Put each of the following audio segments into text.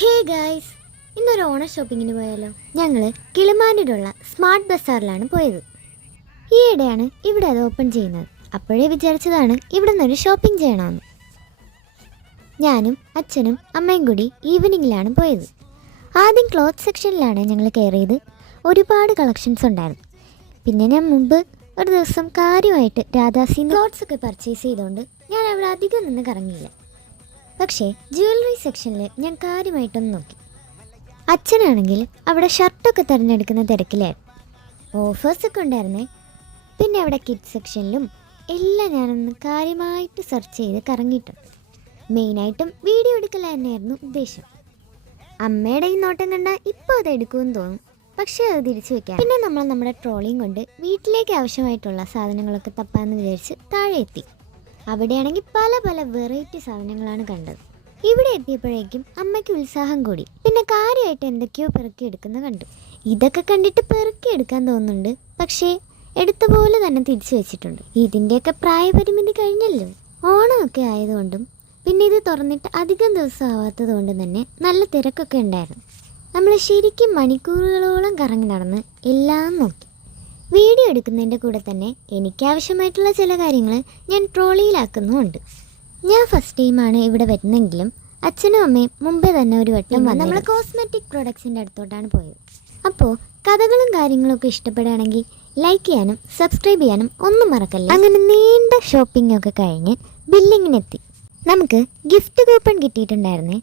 Hey guys, ഇന്നൊരു ഓണ ഷോപ്പിങ്ങിന് പോയാലോ? ഞങ്ങൾ കിളിമാനൂരുള്ള സ്മാർട്ട് ബസാറിലാണ് പോയത്. ഈയിടെയാണ് ഇവിടെ അത് ഓപ്പൺ ചെയ്യുന്നത്. അപ്പോഴേ വിചാരിച്ചതാണ് ഇവിടെ നിന്നൊരു ഷോപ്പിംഗ് ചെയ്യണമെന്ന്. ഞാനും അച്ഛനും അമ്മയും കൂടി ഈവനിങ്ങിലാണ് പോയത്. ആദ്യം ക്ലോത്ത് സെക്ഷനിലാണ് ഞങ്ങൾ കയറിയത്. ഒരുപാട് കളക്ഷൻസ് ഉണ്ടായിരുന്നു. പിന്നെ ഞാൻ മുമ്പ് ഒരു ദിവസം കാര്യമായിട്ട് രാധാസി ക്ലോത്ത്സ് ഒക്കെ പർച്ചേസ് ചെയ്തുകൊണ്ട് ഞാൻ അവിടെ അധികം നിന്ന് കറങ്ങിയില്ല. പക്ഷേ ജ്വല്ലറി സെക്ഷനിൽ ഞാൻ കാര്യമായിട്ടൊന്ന് നോക്കി. അച്ഛനാണെങ്കിൽ അവിടെ ഷർട്ടൊക്കെ തിരഞ്ഞെടുക്കുന്ന തിരക്കിലായിരുന്നു. ഓഫേഴ്സൊക്കെ ഉണ്ടായിരുന്നേ. പിന്നെ അവിടെ കിഡ്സ് സെക്ഷനിലും എല്ലാം ഞാനൊന്ന് കാര്യമായിട്ട് സെർച്ച് ചെയ്ത് കറങ്ങിയിട്ടുണ്ട്. മെയിനായിട്ടും വീഡിയോ എടുക്കൽ തന്നെയായിരുന്നു ഉദ്ദേശം. അമ്മയുടെ ഈ നോട്ടം കണ്ടാൽ ഇപ്പോൾ അത് എടുക്കുമെന്ന് തോന്നും. പക്ഷേ അത് തിരിച്ചു വെക്കാം. പിന്നെ നമ്മൾ നമ്മുടെ ട്രോളിയും കൊണ്ട് വീട്ടിലേക്ക് ആവശ്യമായിട്ടുള്ള സാധനങ്ങളൊക്കെ തപ്പാമെന്ന് വിചാരിച്ച് താഴെ എത്തി. അവിടെയാണെങ്കിൽ പല പല വെറൈറ്റി സാധനങ്ങളാണ് കണ്ടത്. ഇവിടെ എത്തിയപ്പോഴേക്കും അമ്മയ്ക്ക് ഉത്സാഹം കൂടി. പിന്നെ കാര്യമായിട്ട് എന്തൊക്കെയോ പെറുക്കിയെടുക്കുന്ന കണ്ടു. ഇതൊക്കെ കണ്ടിട്ട് പെറുക്കിയെടുക്കാൻ തോന്നുന്നുണ്ട്. പക്ഷേ എടുത്ത പോലെ തന്നെ തിരിച്ചു വെച്ചിട്ടുണ്ട്. ഇതിൻ്റെയൊക്കെ പ്രായപരിമിതി കഴിഞ്ഞല്ലോ. ഓണമൊക്കെ ആയതുകൊണ്ടും പിന്നെ ഇത് തുറന്നിട്ട് അധികം ദിവസം ആവാത്തത് കൊണ്ടും തന്നെ നല്ല തിരക്കൊക്കെ ഉണ്ടായിരുന്നു. നമ്മൾ ശരിക്കും മണിക്കൂറുകളോളം കറങ്ങി നടന്ന് എല്ലാം നോക്കി. വീഡിയോ എടുക്കുന്നതിൻ്റെ കൂടെ തന്നെ എനിക്കാവശ്യമായിട്ടുള്ള ചില കാര്യങ്ങൾ ഞാൻ ട്രോളിയിലാക്കുന്നുമുണ്ട്. ഞാൻ ഫസ്റ്റ് ടൈമാണ് ഇവിടെ വരുന്നെങ്കിലും അച്ഛനും അമ്മയും മുമ്പേ തന്നെ ഒരു വട്ടം വന്ന് നമ്മൾ കോസ്മെറ്റിക് പ്രൊഡക്ട്സിൻ്റെ അടുത്തോട്ടാണ് പോയത്. അപ്പോൾ കഥകളും കാര്യങ്ങളൊക്കെ ഇഷ്ടപ്പെടുകയാണെങ്കിൽ ലൈക്ക് ചെയ്യാനും സബ്സ്ക്രൈബ് ചെയ്യാനും ഒന്നും മറക്കല്ല. അങ്ങനെ നീണ്ട ഷോപ്പിംഗ് ഒക്കെ കഴിഞ്ഞ് ബില്ലിങ്ങിനെത്തി. നമുക്ക് ഗിഫ്റ്റ് കൂപ്പൺ കിട്ടിയിട്ടുണ്ടായിരുന്നേ.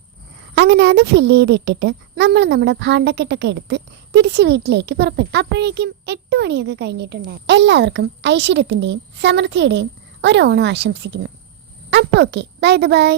അങ്ങനെ അത് ഫില്ല് ചെയ്തിട്ടിട്ട് നമ്മൾ നമ്മുടെ ഭാണ്ഡക്കെട്ടൊക്കെ എടുത്ത് തിരിച്ച് വീട്ടിലേക്ക് പുറപ്പെട്ടു. അപ്പോഴേക്കും 8 മണിയൊക്കെ കഴിഞ്ഞിട്ടുണ്ടായിരുന്നു. എല്ലാവർക്കും ഐശ്വര്യത്തിൻ്റെയും സമൃദ്ധിയുടെയും ഒരു ഓണം ആശംസിക്കുന്നു. അപ്പോൾ ഓക്കെ, ബൈ.